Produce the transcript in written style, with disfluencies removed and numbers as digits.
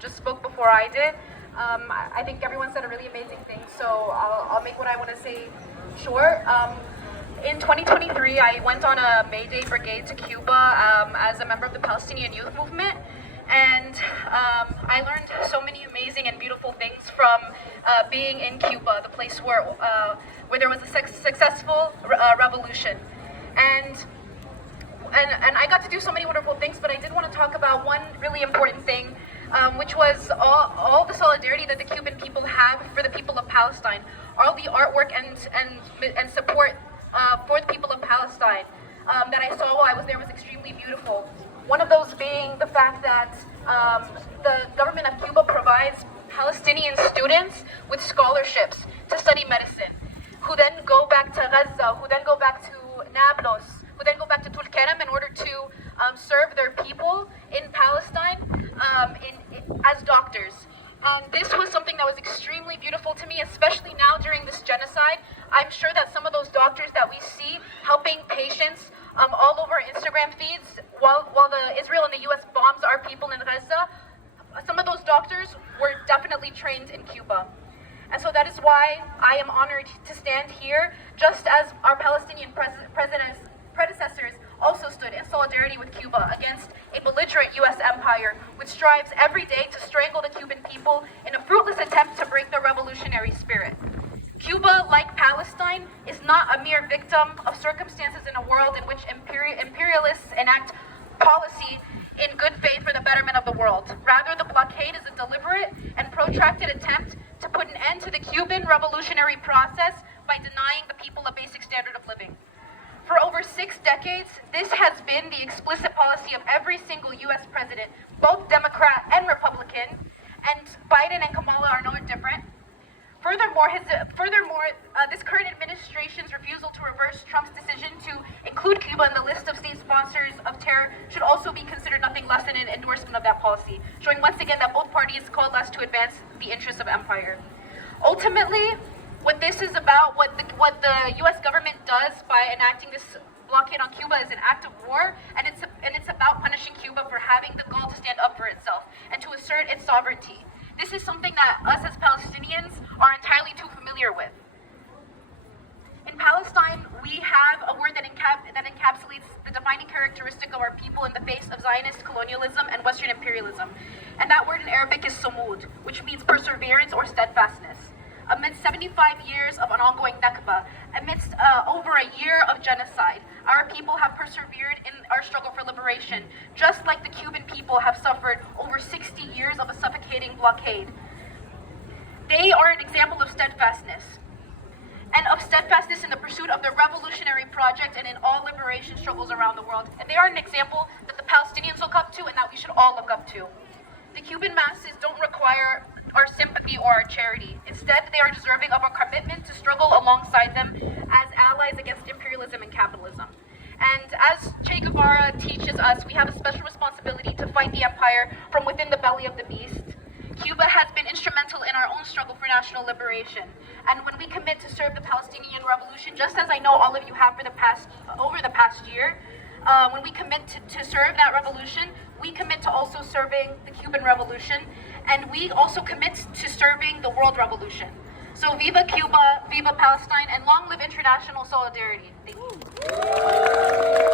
just spoke before I did. I think everyone said a really amazing thing, so I'll make what I want to say short. In 2023, I went on a May Day brigade to Cuba as a member of the Palestinian youth movement, and I learned so many amazing and beautiful things from being in Cuba, the place where there was a successful revolution. And I got to do so many wonderful things, but I did want to talk about one really important thing, which was all the solidarity that the Cuban people have for the people of Palestine, all the artwork and support for the people of Palestine that I saw while I was there was extremely beautiful. One of those being the fact that the government of Cuba provides Palestinian students with scholarships to study medicine, who then go back to Gaza, who then go back to Nablus, who then go back to Tulkarem in order to serve their people in Palestine as doctors. This was something that was extremely beautiful to me, especially now during this genocide. I'm sure that some of those doctors that we see helping patients all over our Instagram feeds while Israel and the US bombs our people in Gaza, some of those doctors were definitely trained in Cuba. And so that is why I am honored to stand here, just as our Palestinian predecessors also stood in solidarity with Cuba against a belligerent US empire, which strives every day to strangle the Cuban people in a fruitless attempt to break their revolutionary spirit. Cuba, like Palestine, is not a mere victim of circumstances in a world in which imperialists enact policy in good faith for the betterment of the world. Rather, the blockade is a deliberate and protracted attempt to put an end to the Cuban revolutionary process by denying the people a basic standard of living. For over 6 decades, this has been the explicit policy of every single US president, both Democrat and Republican, and Biden and Kamala are no different. Furthermore, this current administration's refusal to reverse Trump's decision to include Cuba in the list of state sponsors of terror should also be considered nothing less than an endorsement of that policy, showing once again that both parties coalesce to advance the interests of empire. Ultimately, what this is about, what the U.S. government does by enacting this blockade on Cuba is an act of war, and it's about punishing Cuba for having the gall to stand up for itself and to assert its sovereignty. This is something that us as Palestinians are entirely too familiar with. In Palestine, we have a word that encapsulates the defining characteristic of our people in the face of Zionist colonialism and Western imperialism. And that word in Arabic is sumud, which means perseverance or steadfastness. Amidst 75 years of an ongoing Nakba, amidst over a year of genocide, our people have persevered in our struggle for liberation, just like the Cuban people have suffered over 60 years of a suffocating blockade. They are an example of steadfastness, and of steadfastness in the pursuit of the revolutionary project and in all liberation struggles around the world. And they are an example that the Palestinians look up to and that we should all look up to. The Cuban masses don't require our sympathy or our charity. Instead, they are deserving of our commitment to struggle alongside them as allies against imperialism and capitalism. And as Che Guevara teaches us, we have a special responsibility to fight the empire from within the belly of the beast. Cuba has been instrumental in our own struggle for national liberation. And when we commit to serve the Palestinian revolution, just as I know all of you have for over the past year, when we commit to serve that revolution, we commit to also serving the Cuban Revolution, and we also commit to serving the world revolution. So viva Cuba, viva Palestine, and long live international solidarity. Thank you.